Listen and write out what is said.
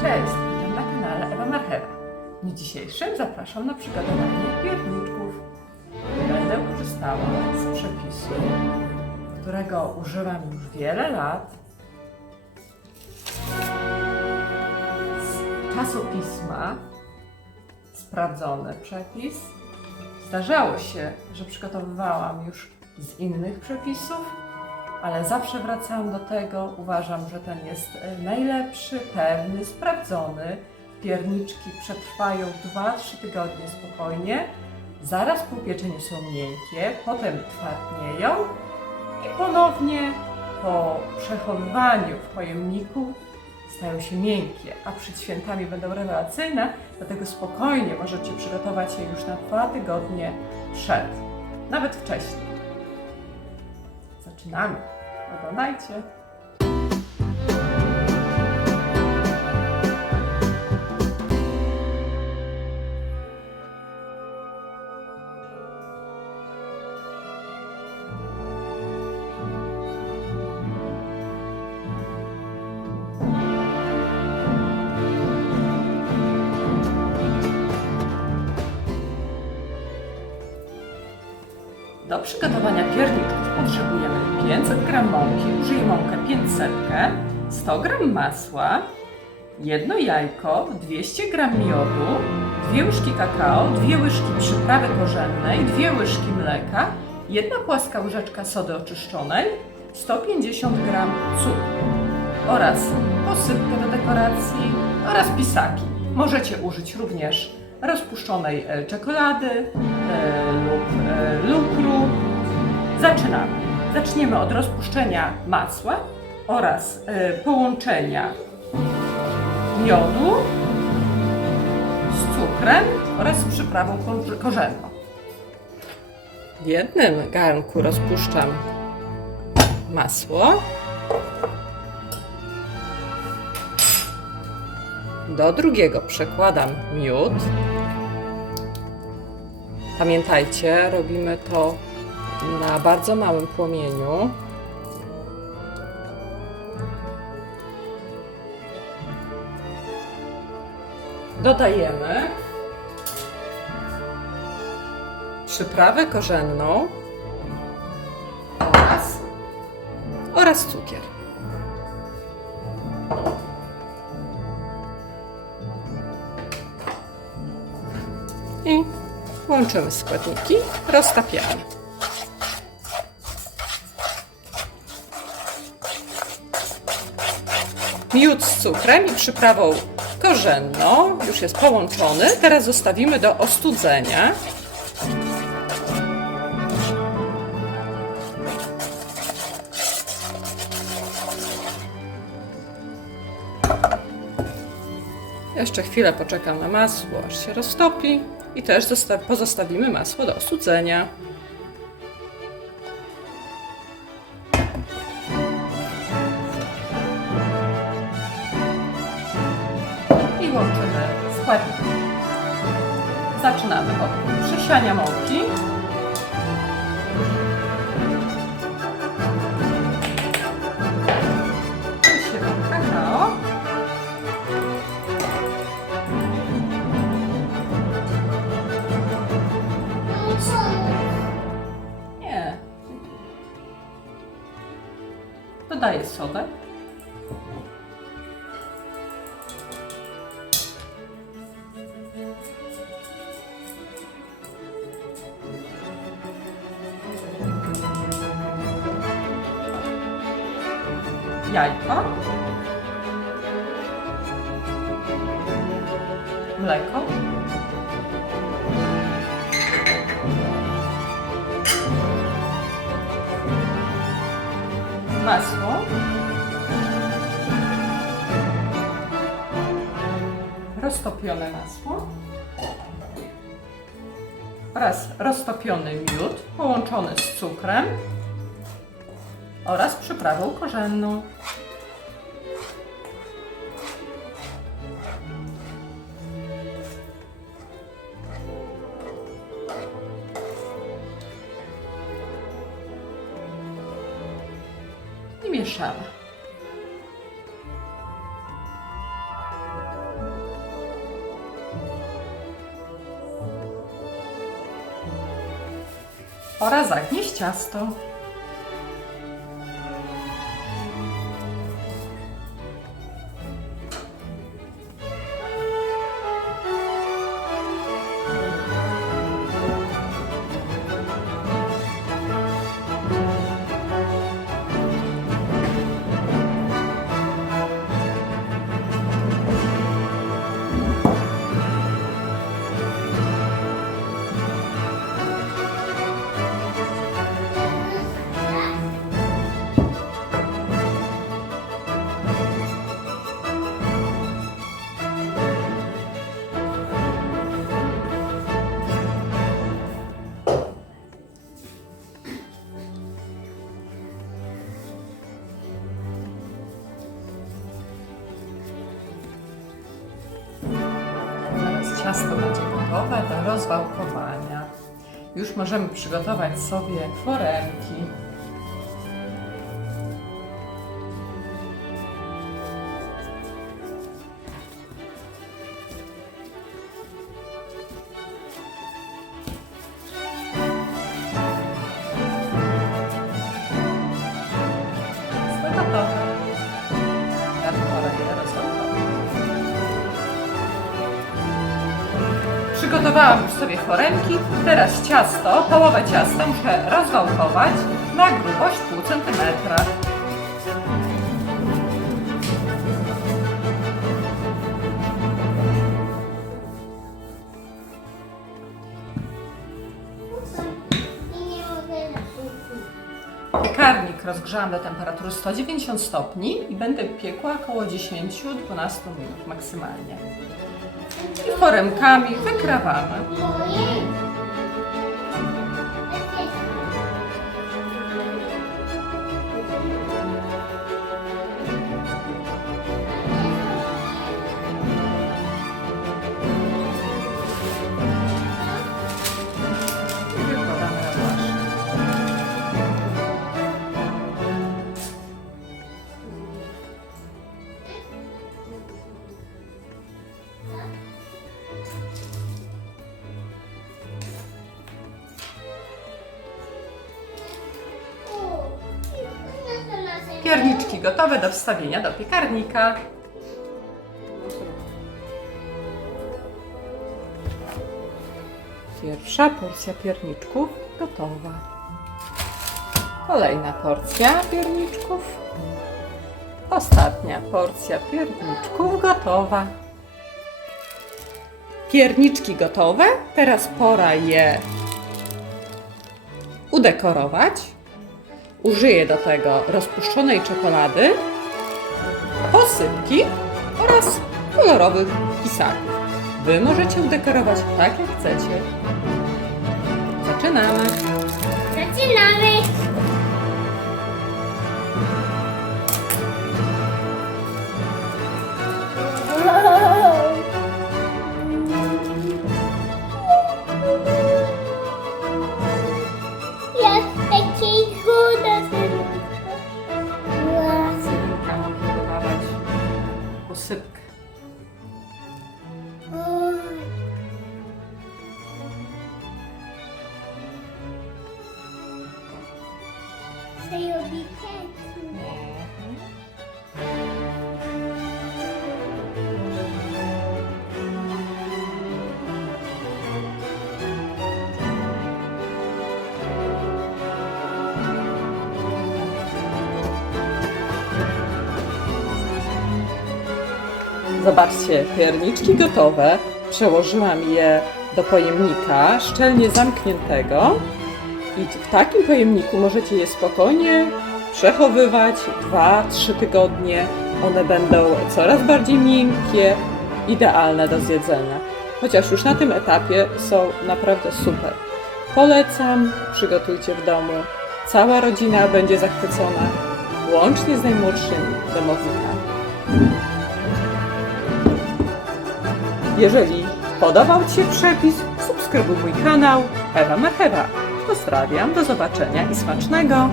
Cześć, witam na kanale Ewa Marchewa. W dniu dzisiejszym zapraszam na przygotowanie pierniczków. Będę korzystała z przepisu, którego używam już wiele lat, z czasopisma, sprawdzony przepis. Zdarzało się, że przygotowywałam już z innych przepisów, ale zawsze wracałam do tego. Uważam, że ten jest najlepszy, pewny, sprawdzony. Pierniczki przetrwają 2-3 tygodnie spokojnie. Zaraz po upieczeniu są miękkie, potem twardnieją i ponownie po przechowywaniu w pojemniku stają się miękkie, a przed świętami będą rewelacyjne, dlatego spokojnie możecie przygotować je już na 2 tygodnie przed, nawet wcześniej. Zaczynamy. Oglądajcie. Do przygotowania pierniczków potrzebujemy 500 g mąki, użyję mąkę 500, 100 g masła, 1 jajko, 200 g miodu, 2 łyżki kakao, 2 łyżki przyprawy korzennej, 2 łyżki mleka, 1 płaska łyżeczka sody oczyszczonej, 150 g cukru oraz posypkę do dekoracji oraz pisaki. Możecie użyć również rozpuszczonej czekolady lub lukru. Zaczynamy. Zaczniemy od rozpuszczenia masła oraz połączenia miodu z cukrem oraz z przyprawą korzenną. W jednym garnku rozpuszczam masło. Do drugiego przekładam miód. Pamiętajcie, robimy to na bardzo małym płomieniu. Dodajemy przyprawę korzenną oraz cukier. I łączymy składniki, roztapiamy. Miód z cukrem i przyprawą korzenną już jest połączony. Teraz zostawimy do ostudzenia. Jeszcze chwilę poczekam na masło, aż się roztopi i też pozostawimy masło do ostudzenia. I łączymy składniki. Zaczynamy od przesiania mąki. Dosiewam kakao. Nie. Dodaję sodę. Jajko. Mleko. Masło. Roztopione masło. Oraz roztopiony miód połączony z cukrem oraz przyprawą korzenną. I mieszamy. Pora zagnieść ciasto. Ciasto będzie gotowe do rozwałkowania. Już możemy przygotować sobie foremki. Jest to gotowe. Teraz pora je rozwałkować. Przygotowałam już sobie foremki. Teraz ciasto, połowę ciasta muszę rozwałkować na grubość pół centymetra. Piekarnik rozgrzałam do temperatury 190 stopni i będę piekła około 10-12 minut maksymalnie. I foremkami wykrawamy. I wykładamy na blaszkę. Pierniczki gotowe do wstawienia do piekarnika. Pierwsza porcja pierniczków gotowa. Kolejna porcja pierniczków. Ostatnia porcja pierniczków gotowa. Pierniczki gotowe. Teraz pora je udekorować. Użyję do tego rozpuszczonej czekolady, posypki oraz kolorowych pisaków. Wy możecie udekorować tak, jak chcecie. Zaczynamy! Zaczynamy! Jak takiego Dodawać posypkę. Zobaczcie, pierniczki gotowe. Przełożyłam je do pojemnika szczelnie zamkniętego i w takim pojemniku możecie je spokojnie przechowywać 2-3 tygodnie. One będą coraz bardziej miękkie, idealne do zjedzenia. Chociaż już na tym etapie są naprawdę super. Polecam, przygotujcie w domu. Cała rodzina będzie zachwycona, łącznie z najmłodszymi domownikami. Jeżeli podobał Ci się przepis, subskrybuj mój kanał Ewa Marchewa. Pozdrawiam, do zobaczenia i smacznego!